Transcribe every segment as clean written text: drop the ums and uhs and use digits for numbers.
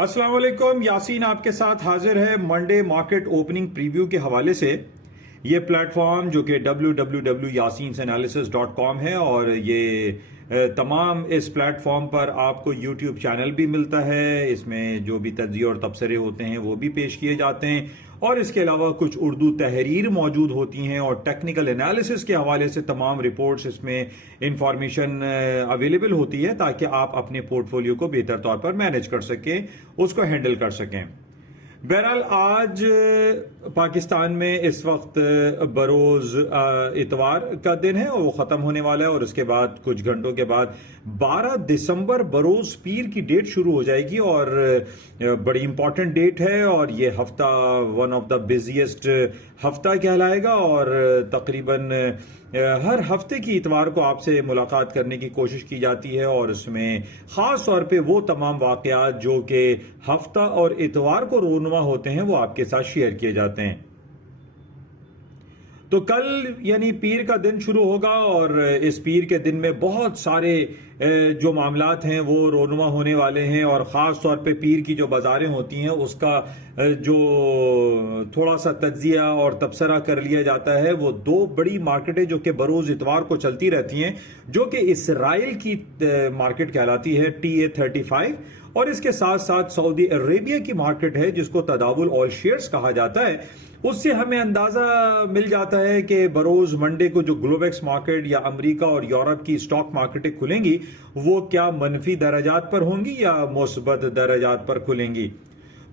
अस्सलाम वालेकुम, यासीन आपके साथ हाजिर है मंडे मार्केट ओपनिंग प्रीव्यू के हवाले से। ये प्लेटफॉर्म जो कि www.yasinanalysis.com है और ये तमाम इस प्लेटफॉर्म पर आपको यूट्यूब चैनल भी मिलता है। इसमें जो भी तज्ज़िये और तबसरे होते हैं वो भी पेश किए जाते हैं और इसके अलावा कुछ उर्दू तहरीर मौजूद होती हैं और टेक्निकल एनालिसिस के हवाले से तमाम रिपोर्ट्स इसमें इंफॉर्मेशन अवेलेबल होती है ताकि आप अपने पोर्टफोलियो को बेहतर तौर पर मैनेज कर सकें, उसको हैंडल कर सकें। बहरहाल आज पाकिस्तान में इस वक्त बरोज इतवार का दिन है और वो ख़त्म होने वाला है और उसके बाद कुछ घंटों के बाद 12 दिसंबर बरोज पीर की डेट शुरू हो जाएगी और बड़ी इंपॉर्टेंट डेट है और ये हफ्ता वन ऑफ द बिजिएस्ट हफ्ता कहलाएगा और तकरीबन हर हफ्ते की इतवार को आपसे मुलाकात करने की कोशिश की जाती है और उसमें ख़ास तौर पे वो तमाम वाक़यात जो कि हफ्ता और इतवार को रोनुमा होते हैं वो आपके साथ शेयर किए जाते हैं। तो कल यानी पीर का दिन शुरू होगा और इस पीर के दिन में बहुत सारे जो मामलात हैं वो रोनुमा होने वाले हैं और ख़ास तौर पे पीर की जो बाज़ारें होती हैं उसका जो थोड़ा सा तज्जिया और तबसरा कर लिया जाता है। वो दो बड़ी मार्केटें जो कि बरोज़ इतवार को चलती रहती हैं जो कि इसराइल की मार्केट कहलाती है TA-35 और इसके साथ साथ सऊदी अरेबिया की मार्केट है जिसको तदावुल ऑयल शेयर्स कहा जाता है। उससे हमें अंदाजा मिल जाता है कि बरोज मंडे को जो ग्लोबेक्स मार्केट या अमेरिका और यूरोप की स्टॉक मार्केटें खुलेंगी वो क्या मनफी दर्जात पर होंगी या मुस्बत दर्जात पर खुलेंगी।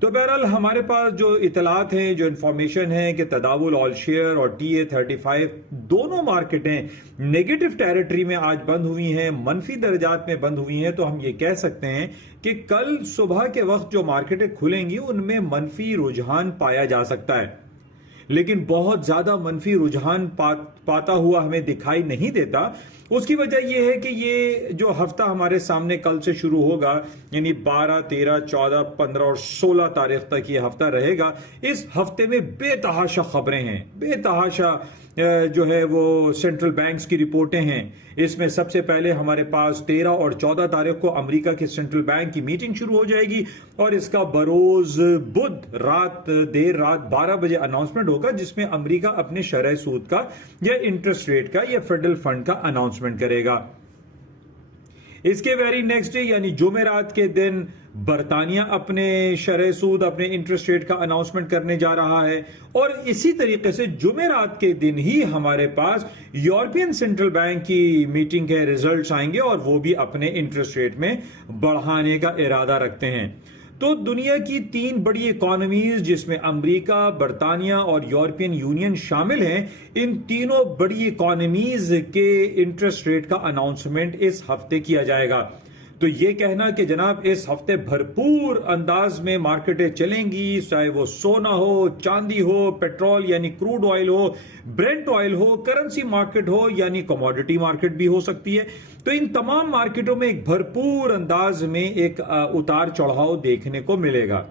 तो बहरहाल हमारे पास जो इतलात हैं, जो इंफॉर्मेशन है कि तदावुल ऑल शेयर और TA-35 दोनों मार्केटें नेगेटिव टेरिटरी में आज बंद हुई हैं, मनफी दर्जात में बंद हुई हैं। तो हम ये कह सकते हैं कि कल सुबह के वक्त जो मार्केटें खुलेंगी उनमें मनफी रुझान पाया जा सकता है, लेकिन बहुत ज्यादा मनफी रुझान पाता हुआ हमें दिखाई नहीं देता। उसकी वजह यह है कि ये जो हफ्ता हमारे सामने कल से शुरू होगा यानी 12, 13, 14, 15 और 16 तारीख तक ये हफ्ता रहेगा। इस हफ्ते में बेतहाशा खबरें हैं, बेतहाशा जो है वो सेंट्रल बैंक्स की रिपोर्टें हैं। इसमें सबसे पहले हमारे पास 13 और 14 तारीख को अमेरिका के सेंट्रल बैंक की मीटिंग शुरू हो जाएगी और इसका बरोज बुध देर रात 12 बजे अनाउंसमेंट होगा जिसमें अमेरिका अपने शरह सूद का या इंटरेस्ट रेट का या फेडरल फंड का अनाउंसमेंट करेगा। इसके वेरी नेक्स्ट डे यानी जुमेरात के दिन बरतानिया अपने शरह सूद अपने इंटरेस्ट रेट का अनाउंसमेंट करने जा रहा है और इसी तरीके से जुमेरात के दिन ही हमारे पास यूरोपियन सेंट्रल बैंक की मीटिंग के रिजल्ट्स आएंगे और वो भी अपने इंटरेस्ट रेट में बढ़ाने का इरादा रखते हैं। तो दुनिया की तीन बड़ी इकोनॉमीज जिसमें अमेरिका, बरतानिया और यूरोपियन यूनियन शामिल हैं, इन तीनों बड़ी इकोनॉमीज के इंटरेस्ट रेट का अनाउंसमेंट इस हफ्ते किया जाएगा। तो ये कहना कि जनाब इस हफ्ते भरपूर अंदाज में मार्केटें चलेंगी, चाहे वो सोना हो, चांदी हो, पेट्रोल यानी क्रूड ऑयल हो, ब्रेंट ऑयल हो, करेंसी मार्केट हो यानी कमोडिटी मार्केट भी हो सकती है। तो इन तमाम मार्केटों में एक भरपूर अंदाज में एक उतार चढ़ाव देखने को मिलेगा।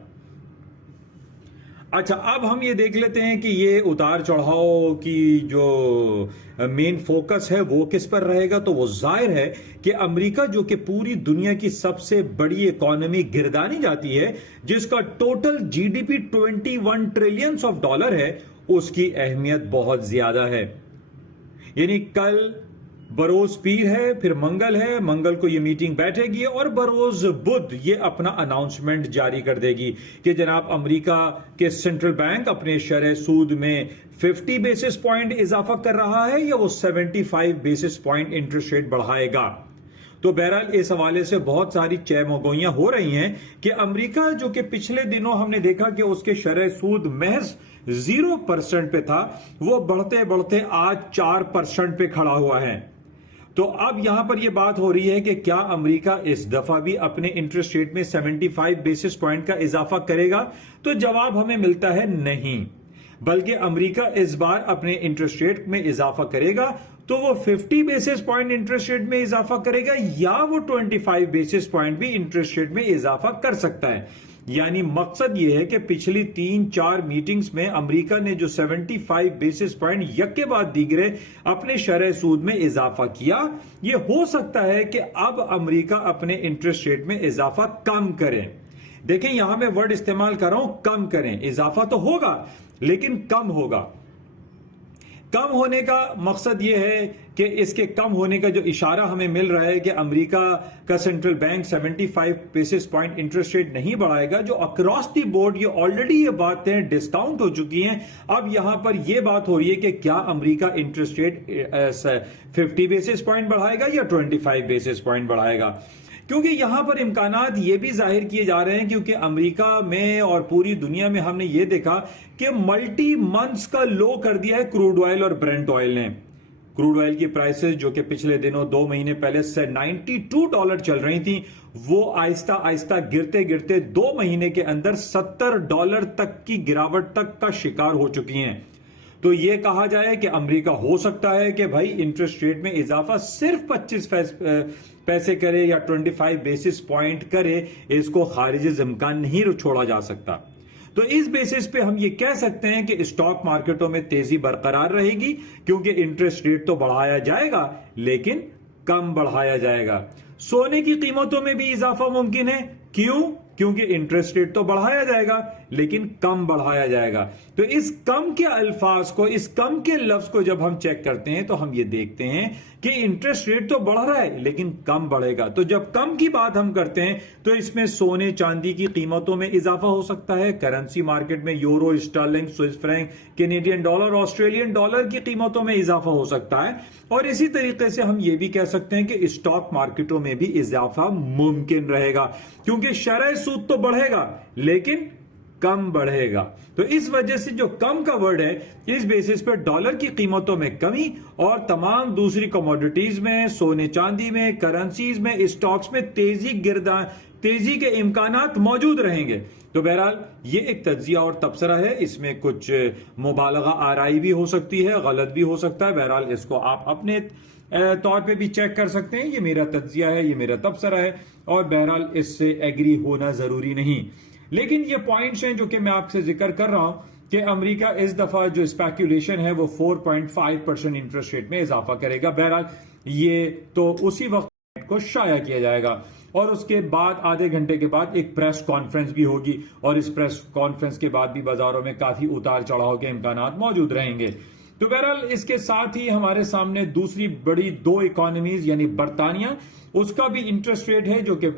अच्छा, अब हम ये देख लेते हैं कि ये उतार चढ़ाव की जो मेन फोकस है वो किस पर रहेगा। तो वो जाहिर है कि अमेरिका जो कि पूरी दुनिया की सबसे बड़ी इकोनॉमी गिरदानी जाती है, जिसका total GDP 21 trillions of dollar है, उसकी अहमियत बहुत ज्यादा है। यानी कल बरोज पीर है, फिर मंगल है, मंगल को ये मीटिंग बैठेगी और बरोज बुध ये अपना अनाउंसमेंट जारी कर देगी कि जनाब अमेरिका के सेंट्रल बैंक अपने शरह सूद में 50 बेसिस पॉइंट इजाफा कर रहा है या वो 75 बेसिस पॉइंट इंटरेस्ट रेट बढ़ाएगा। तो बहरहाल इस हवाले से बहुत सारी चहमगोइयां हो रही हैं कि अमेरिका जो कि पिछले दिनों हमने देखा कि उसके शरह सूद महज 0% पे था, वो बढ़ते बढ़ते आज 4% पे खड़ा हुआ है। तो अब यहां पर यह बात हो रही है कि क्या अमेरिका इस दफा भी अपने इंटरेस्ट रेट में 75 बेसिस पॉइंट का इजाफा करेगा। तो जवाब हमें मिलता है नहीं, बल्कि अमेरिका इस बार अपने इंटरेस्ट रेट में इजाफा करेगा तो वो 50 बेसिस पॉइंट इंटरेस्ट रेट में इजाफा करेगा या वो 25 बेसिस पॉइंट भी इंटरेस्ट रेट में इजाफा कर सकता है। यानी मकसद यह है कि पिछली 3-4 मीटिंग्स में अमेरिका ने जो 75 बेसिस पॉइंट यक्के बाद दीगरे अपने शरह सूद में इजाफा किया, यह हो सकता है कि अब अमेरिका अपने इंटरेस्ट रेट में इजाफा कम करे। देखें यहां मैं वर्ड इस्तेमाल कर रहा हूं कम करें, इजाफा तो होगा लेकिन कम होगा। कम होने का मकसद यह है कि इसके कम होने का जो इशारा हमें मिल रहा है कि अमेरिका का central bank 75 basis point interest rate नहीं बढ़ाएगा, जो अक्रॉस द बोर्ड ये ऑलरेडी ये बातें डिस्काउंट हो चुकी हैं। अब यहां पर यह बात हो रही है कि क्या America interest rate 50 basis point बढ़ाएगा या 25 बेसिस पॉइंट बढ़ाएगा, क्योंकि यहां पर इम्कानात ये भी जाहिर किए जा रहे हैं, क्योंकि अमेरिका में और पूरी दुनिया में हमने ये देखा कि मल्टी मंथ्स का लो कर दिया है क्रूड ऑयल और ब्रेंट ऑयल ने। क्रूड ऑयल की प्राइसेस जो कि पिछले दिनों 2 महीने पहले से $92 चल रही थी, वो आहिस्ता आहिस्ता गिरते गिरते 2 महीने के अंदर $70 तक की गिरावट तक का शिकार हो चुकी हैं। तो यह कहा जाए कि अमेरिका हो सकता है कि भाई इंटरेस्ट रेट में इजाफा सिर्फ 25 पैसे करे या 25 बेसिस पॉइंट करे, इसको खारिज इम्कान नहीं छोड़ा जा सकता। तो इस बेसिस पे हम ये कह सकते हैं कि स्टॉक मार्केटों में तेजी बरकरार रहेगी, क्योंकि इंटरेस्ट रेट तो बढ़ाया जाएगा लेकिन कम बढ़ाया जाएगा। सोने की कीमतों में भी इजाफा मुमकिन है, क्यों? क्योंकि इंटरेस्ट रेट तो बढ़ाया जाएगा लेकिन कम बढ़ाया जाएगा। तो इस कम के अल्फाज को, इस कम के लफ्ज को जब हम चेक करते हैं तो हम ये देखते हैं कि इंटरेस्ट रेट तो बढ़ रहा है लेकिन कम बढ़ेगा। तो जब कम की बात हम करते हैं तो इसमें सोने चांदी की कीमतों में इजाफा हो सकता है, करेंसी मार्केट में euro, sterling, Swiss franc, Canadian dollar, Australian dollar की कीमतों में इजाफा हो सकता है। और इसी तरीके से हम ये भी कह सकते हैं कि स्टॉक मार्केटों में भी इजाफा मुमकिन रहेगा, क्योंकि शरह सूद तो बढ़ेगा लेकिन कम बढ़ेगा। तो इस वजह से जो कम का वर्ड है, इस बेसिस पर डॉलर की कीमतों में कमी और तमाम दूसरी कमोडिटीज में, सोने चांदी में, करेंसीज में, स्टॉक्स में तेजी के इम्कानात मौजूद रहेंगे। तो बहरहाल ये एक तज्जिया और तबसरा है, इसमें कुछ मुबालगा आराई भी हो सकती है, गलत भी हो सकता है। बहरहाल इसको आप अपने तौर पे भी चेक कर सकते हैं। ये मेरा तज्जिया है, ये मेरा तबसरा है, और बहरहाल इससे एग्री होना जरूरी नहीं। लेकिन ये पॉइंट्स हैं जो कि मैं आपसे जिक्र कर रहा हूं कि अमेरिका इस दफा जो स्पेकुलेशन है वो 4.5% इंटरेस्ट रेट में इजाफा करेगा। बहरहाल ये तो उसी वक्त को शाया किया जाएगा और उसके बाद आधे घंटे के बाद एक प्रेस कॉन्फ्रेंस भी होगी, और इस प्रेस कॉन्फ्रेंस के बाद भी बाजारों में काफी उतार चढ़ाव के इम्कानात मौजूद रहेंगे। तो बहरहाल इसके साथ ही हमारे सामने दूसरी बड़ी 2 इकोनॉमीज यानी बरतानिया, उसका भी इंटरेस्ट रेट है जो कि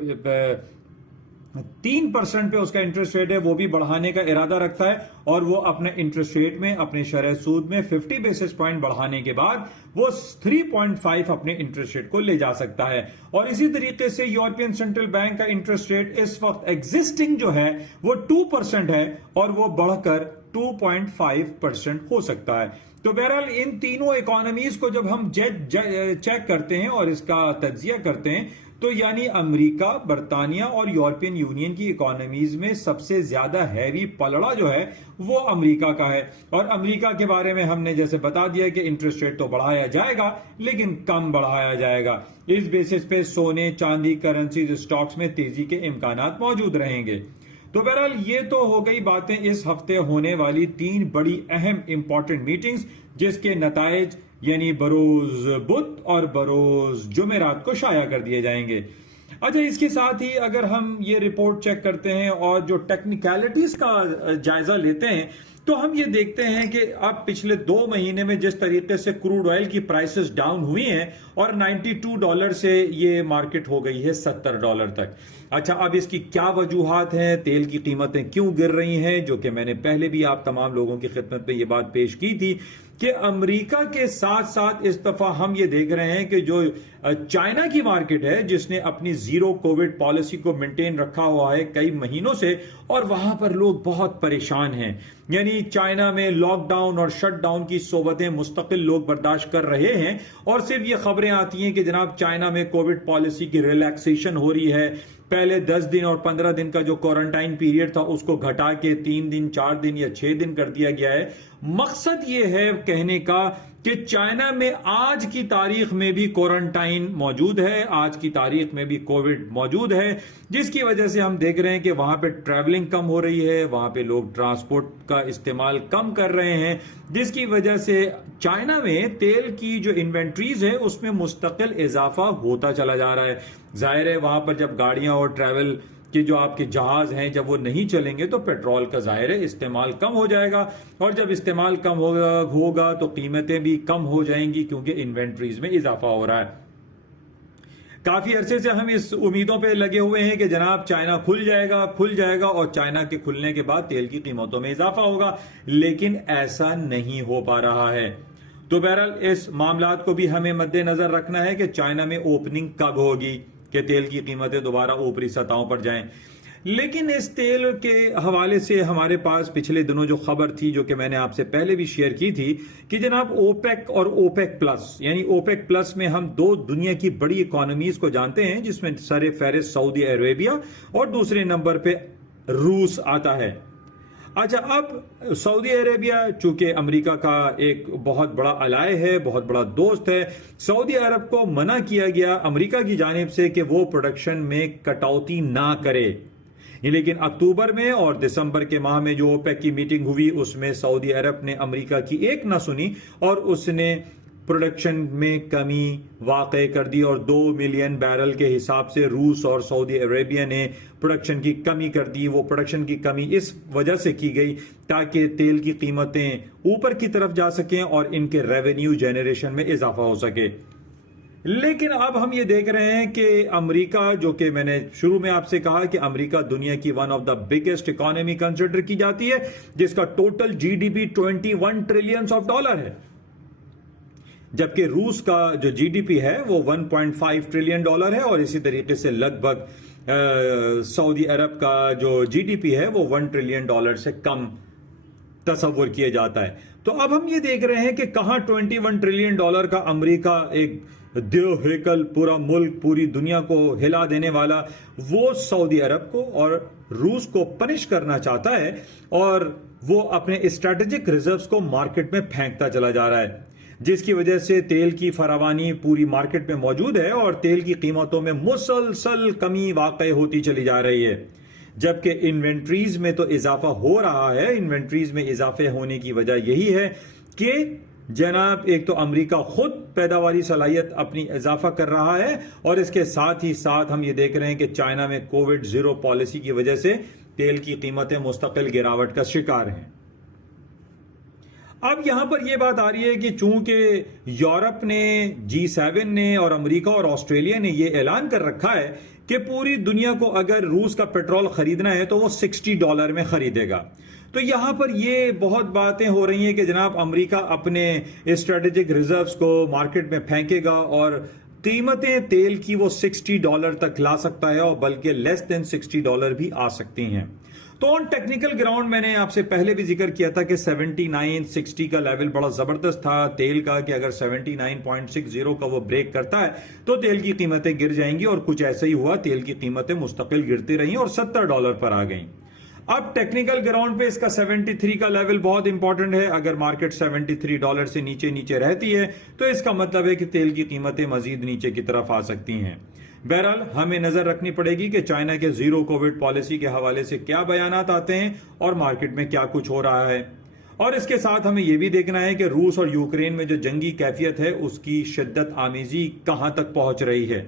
3% पे उसका इंटरेस्ट रेट है, वो भी बढ़ाने का इरादा रखता है, और वो अपने इंटरेस्ट रेट में, अपने शरह सूद में 50 बेसिस पॉइंट बढ़ाने के बाद वो 3.5 अपने इंटरेस्ट रेट को ले जा सकता है। और इसी तरीके से यूरोपियन सेंट्रल बैंक का इंटरेस्ट रेट इस वक्त एग्जिस्टिंग जो है वो 2% है, और वो बढ़कर 2.5% हो सकता है। तो बहरहाल इन तीनों इकोनॉमीज को जब हम चेक करते हैं और इसका तज्जिया करते हैं, तो यानी अमेरिका, बरतानिया और यूरोपियन यूनियन की इकोनॉमीज में सबसे ज्यादा हैवी पलड़ा जो है वो अमेरिका का है। और अमेरिका के बारे में हमने जैसे बता दिया कि इंटरेस्ट रेट तो बढ़ाया जाएगा लेकिन कम बढ़ाया जाएगा। इस बेसिस पे सोने, चांदी, करेंसीज, स्टॉक्स में तेजी के इम्कानात मौजूद रहेंगे। तो बहरहाल ये तो हो गई बातें इस हफ्ते होने वाली 3 बड़ी अहम इंपॉर्टेंट मीटिंग्स, जिसके नताइज यानी बरोज बुध और बरोज जुमेरात को शाया कर दिए जाएंगे। अच्छा, इसके साथ ही अगर हम ये रिपोर्ट चेक करते हैं और जो टेक्निकलिटीज का जायजा लेते हैं, तो हम ये देखते हैं कि अब पिछले 2 महीने में जिस तरीके से क्रूड ऑयल की प्राइसेस डाउन हुई हैं और $92 से ये मार्केट हो गई है $70 तक। अच्छा, अब इसकी क्या वजूहात हैं, तेल की कीमतें क्यों गिर रही हैं, जो कि मैंने पहले भी आप तमाम लोगों की खिदमत में ये बात पेश की थी कि अमेरिका के साथ साथ इस दफा हम ये देख रहे हैं कि जो चाइना की मार्केट है, जिसने अपनी जीरो कोविड पॉलिसी को मेंटेन रखा हुआ है कई महीनों से, और वहां पर लोग बहुत परेशान हैं। यानी चाइना में लॉकडाउन और शटडाउन की सोबतें मुस्तकिल लोग बर्दाश्त कर रहे हैं, और सिर्फ ये खबरें आती हैं कि जनाब चाइना में कोविड पॉलिसी की रिलैक्सेशन हो रही है। पहले 10 दिन और 15 दिन का जो क्वारंटाइन पीरियड था उसको घटा के 3 दिन, 4 दिन या 6 दिन कर दिया गया है। मकसद ये है कहने का कि चाइना में आज की तारीख में भी क्वारंटाइन मौजूद है, आज की तारीख में भी कोविड मौजूद है, जिसकी वजह से हम देख रहे हैं कि वहां पे ट्रैवलिंग कम हो रही है, वहां पे लोग ट्रांसपोर्ट का इस्तेमाल कम कर रहे हैं, जिसकी वजह से चाइना में तेल की जो इन्वेंट्रीज है उसमें मुस्तकिल इजाफा होता चला जा रहा है। जाहिर है वहां पर जब गाड़ियां और ट्रैवल कि जो आपके जहाज हैं जब वो नहीं चलेंगे तो पेट्रोल का ज़ाहिर है इस्तेमाल कम हो जाएगा, और जब इस्तेमाल कम होगा तो कीमतें भी कम हो जाएंगी क्योंकि इन्वेंट्रीज में इजाफा हो रहा है। काफी अरसे से हम इस उम्मीदों पे लगे हुए हैं कि जनाब चाइना खुल जाएगा और चाइना के खुलने के बाद तेल की कीमतों में इजाफा होगा, लेकिन ऐसा नहीं हो पा रहा है। तो बहरहाल इस मामलात को भी हमें मद्देनजर रखना है कि चाइना में ओपनिंग कब होगी कि तेल की कीमतें दोबारा ऊपरी सतहों पर जाएं। लेकिन इस तेल के हवाले से हमारे पास पिछले दिनों जो खबर थी, जो कि मैंने आपसे पहले भी शेयर की थी, कि जनाब ओपेक और ओपेक प्लस, यानी ओपेक प्लस में हम दो दुनिया की बड़ी इकोनॉमीज को जानते हैं, जिसमें सर फहरिस्त सऊदी अरेबिया और दूसरे नंबर पे रूस आता है। अच्छा, अब सऊदी अरेबिया चूंकि अमेरिका का एक बहुत बड़ा अलाय है, बहुत बड़ा दोस्त है, सऊदी अरब को मना किया गया अमेरिका की जानिब से कि वो प्रोडक्शन में कटौती ना करे। लेकिन अक्टूबर में और दिसंबर के माह में जो ओपेक की मीटिंग हुई उसमें सऊदी अरब ने अमेरिका की एक ना सुनी और उसने प्रोडक्शन में कमी वाक़ई कर दी और 2 मिलियन बैरल के हिसाब से रूस और सऊदी अरेबिया ने प्रोडक्शन की कमी कर दी। वो प्रोडक्शन की कमी इस वजह से की गई ताकि तेल की कीमतें ऊपर की तरफ जा सकें और इनके रेवेन्यू जनरेशन में इजाफा हो सके। लेकिन अब हम ये देख रहे हैं कि अमेरिका, जो कि मैंने शुरू में आपसे कहा कि अमेरिका दुनिया की one of the biggest economy consider की जाती है, जिसका total GDP 21 trillion of dollar है, जबकि रूस का जो जीडीपी है वो 1.5 ट्रिलियन डॉलर है और इसी तरीके से लगभग सऊदी अरब का जो जीडीपी है वो 1 ट्रिलियन डॉलर से कम तस्वुर किया जाता है। तो अब हम ये देख रहे हैं कि कहां 21 ट्रिलियन डॉलर का अमेरिका, एक देव हेकल, पूरा मुल्क, पूरी दुनिया को हिला देने वाला, वो सऊदी अरब को और रूस को पनिश करना चाहता है और वो अपने स्ट्रेटेजिक रिजर्व्स को मार्केट में फेंकता चला जा रहा है, जिसकी वजह से तेल की फरावानी पूरी मार्केट में मौजूद है और तेल की कीमतों में मुसलसल कमी वाकई होती चली जा रही है। जबकि इन्वेंट्रीज में तो इजाफा हो रहा है। इन्वेंट्रीज में इजाफे होने की वजह यही है कि जनाब एक तो अमेरिका खुद पैदावारी सलाहियत अपनी इजाफा कर रहा है और इसके साथ ही साथ हम ये देख रहे हैं कि चाइना में कोविड जीरो पॉलिसी की वजह से तेल की कीमतें मुस्तकिल गिरावट का शिकार हैं। अब यहां पर यह बात आ रही है कि चूंकि यूरोप ने, G7 ने और अमेरिका और ऑस्ट्रेलिया ने यह ऐलान कर रखा है कि पूरी दुनिया को अगर रूस का पेट्रोल खरीदना है तो वो $60 में खरीदेगा, तो यहां पर ये बहुत बातें हो रही हैं कि जनाब अमेरिका अपने स्ट्रेटेजिक रिजर्व्स को मार्केट में फेंकेगा और कीमतें तेल की वो $60 तक ला सकता है और बल्कि लेस देन $60 भी आ सकती हैं। तो ऑन टेक्निकल ग्राउंड मैंने आपसे पहले भी जिक्र किया था कि 79-60 का लेवल बड़ा जबरदस्त था तेल का, कि अगर 79.60 का वो ब्रेक करता है तो तेल की कीमतें गिर जाएंगी और कुछ ऐसा ही हुआ, तेल की कीमतें मुस्तकिल गिरती रही और $70 पर आ गई। अब टेक्निकल ग्राउंड पे इसका 73 का लेवल बहुत इंपॉर्टेंट है। अगर मार्केट $73 से नीचे नीचे रहती है तो इसका मतलब है कि तेल की कीमतें मजीद नीचे की तरफ आ सकती हैं। बहरहाल हमें नजर रखनी पड़ेगी कि चाइना के जीरो कोविड पॉलिसी के हवाले से क्या बयानात आते हैं और मार्केट में क्या कुछ हो रहा है। और इसके साथ हमें यह भी देखना है कि रूस और यूक्रेन में जो जंगी कैफियत है उसकी शिद्दत आमेजी कहां तक पहुंच रही है।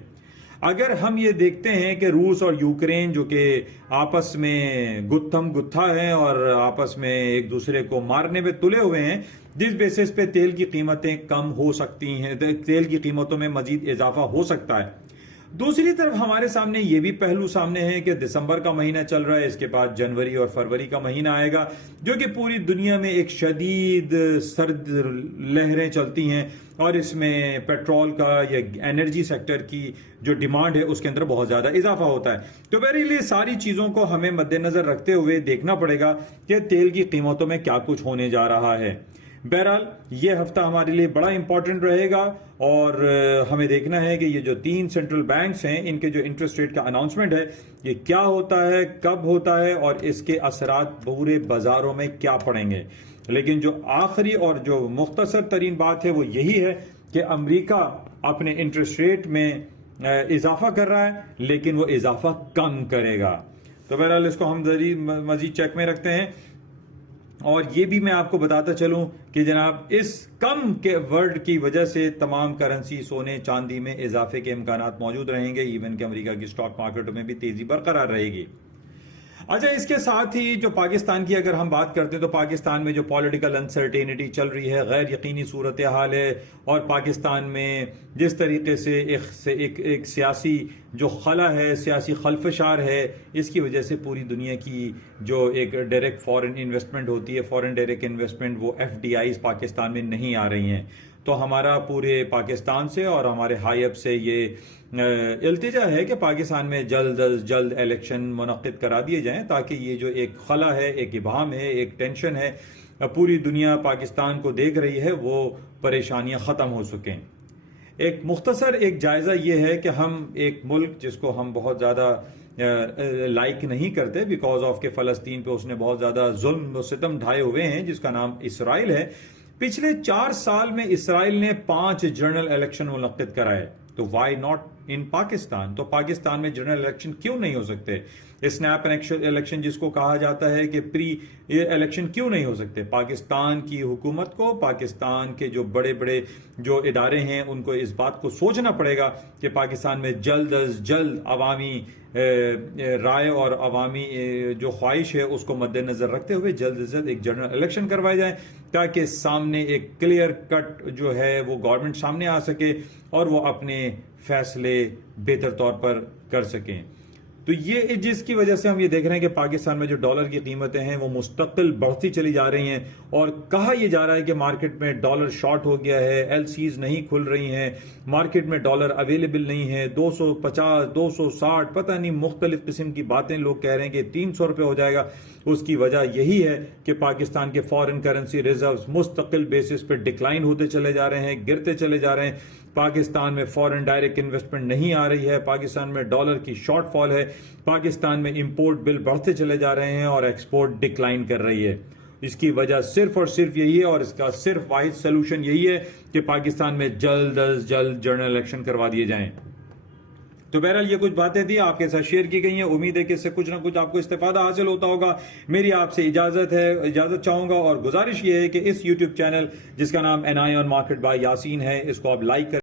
अगर हम ये देखते हैं कि रूस और यूक्रेन जो कि आपस में गुत्थम गुत्था हैं और आपस में एक दूसरे को मारने में तुले हुए हैं, जिस बेसिस पे तेल की कीमतें कम हो सकती हैं, तेल की कीमतों में मजीद इजाफा हो सकता है। दूसरी तरफ हमारे सामने ये भी पहलू सामने है कि दिसंबर का महीना चल रहा है, इसके बाद जनवरी और फरवरी का महीना आएगा जो कि पूरी दुनिया में एक शदीद सर्द लहरें चलती हैं और इसमें पेट्रोल का या एनर्जी सेक्टर की जो डिमांड है उसके अंदर बहुत ज्यादा इजाफा होता है। तो बहरहाल सारी चीजों को हमें मद्देनजर रखते हुए देखना पड़ेगा कि तेल की कीमतों में क्या कुछ होने जा रहा है। बहरहाल ये हफ्ता हमारे लिए बड़ा इंपॉर्टेंट रहेगा और हमें देखना है कि ये जो 3 सेंट्रल बैंक्स हैं इनके जो इंटरेस्ट रेट का अनाउंसमेंट है ये क्या होता है, कब होता है और इसके असरात पूरे बाजारों में क्या पड़ेंगे। लेकिन जो आखिरी और जो मुख्तसर तरीन बात है वो यही है कि अमेरिका अपने इंटरेस्ट रेट में इजाफा कर रहा है लेकिन वो इजाफा कम करेगा। तो बहरहाल इसको हम मजीद चेक में रखते हैं। और ये भी मैं आपको बताता चलूं कि जनाब इस कम के वर्ड की वजह से तमाम करेंसी सोने चांदी में इजाफे के इम्कानात मौजूद रहेंगे। इवन कि अमेरिका की स्टॉक मार्केटों में भी तेजी बरकरार रहेगी। अच्छा, इसके साथ ही जो पाकिस्तान की अगर हम बात करते हैं तो पाकिस्तान में जो पॉलिटिकल अनसर्टेनिटी चल रही है, गैर यकीनी सूरत हाल है, और पाकिस्तान में जिस तरीके से एक सियासी जो खला है, सियासी खलफशार है, इसकी वजह से पूरी दुनिया की जो एक डायरेक्ट फॉरेन इन्वेस्टमेंट होती है, फॉरेन डायरेक्ट इन्वेस्टमेंट, वो FDIs पाकिस्तान में नहीं आ रही हैं। तो हमारा पूरे पाकिस्तान से और हमारे हाई अप से ये इल्तिजा है कि पाकिस्तान में जल्द अज जल्द इलेक्शन मुनक्किद करा दिए जाएं, ताकि ये जो एक खला है, एक इबाम है, एक टेंशन है, पूरी दुनिया पाकिस्तान को देख रही है, वो परेशानियां ख़त्म हो सकें। एक मुख्तसर एक जायज़ा ये है कि हम एक मुल्क जिसको हम बहुत ज़्यादा लाइक नहीं करते बिकॉज ऑफ के फ़लस्तीन पे उसने बहुत ज़्यादा जुल्म व सितम ढाए हुए हैं, जिसका नाम इसराइल है। पिछले 4 साल में इसराइल ने 5 जनरल इलेक्शन मुनक्किद कराए। तो वाई नॉट इन पाकिस्तान? तो पाकिस्तान में जनरल इलेक्शन क्यों नहीं हो सकते? स्नैप इलेक्शन जिसको कहा जाता है कि प्री इलेक्शन क्यों नहीं हो सकते? पाकिस्तान की हुकूमत को, पाकिस्तान के जो बड़े बड़े जो इदारे हैं, उनको इस बात को सोचना पड़ेगा कि पाकिस्तान में जल्द अज जल्द अवामी राय और अवामी जो ख्वाहिश है उसको मद्देनजर रखते हुए जल्द से जल्द एक जनरल इलेक्शन करवाए जाए, ताकि सामने एक क्लियर कट जो है वो गवर्नमेंट सामने आ सके और वो अपने फैसले बेहतर तौर पर कर सकें। तो ये जिसकी वजह से हम ये देख रहे हैं कि पाकिस्तान में जो डॉलर की कीमतें हैं वो मुस्तकिल बढ़ती चली जा रही हैं, और कहा यह जा रहा है कि मार्केट में डॉलर शॉर्ट हो गया है, LCs नहीं खुल रही हैं, मार्केट में डॉलर अवेलेबल नहीं है, 250 260 पता नहीं मुख्तलिफ किस्म की बातें लोग कह रहे हैं कि 300 रुपये हो जाएगा। उसकी वजह यही है कि पाकिस्तान के फॉरेन करेंसी रिजर्व्स मुस्तकिल बेसिस पर डिक्लाइन होते चले जा रहे हैं, गिरते चले जा रहे हैं। पाकिस्तान में फॉरेन डायरेक्ट इन्वेस्टमेंट नहीं आ रही है, पाकिस्तान में डॉलर की शॉर्टफॉल है, पाकिस्तान में इंपोर्ट बिल बढ़ते चले जा रहे हैं और एक्सपोर्ट डिक्लाइन कर रही है। इसकी वजह सिर्फ और सिर्फ यही है, और इसका सिर्फ वाहिद सोल्यूशन यही है कि पाकिस्तान में जल्द अज जल्द जनरल इलेक्शन करवा दिए जाएं। तो बहरहाल ये कुछ बातें थी, आपके साथ शेयर की गई हैं। उम्मीद है कि इससे कुछ ना कुछ आपको इस्तेफादा हासिल होता होगा। मेरी आपसे इजाजत चाहूंगा, और गुजारिश ये है कि इस YouTube चैनल जिसका नाम NI on market by Yasin है, इसको आप लाइक करें।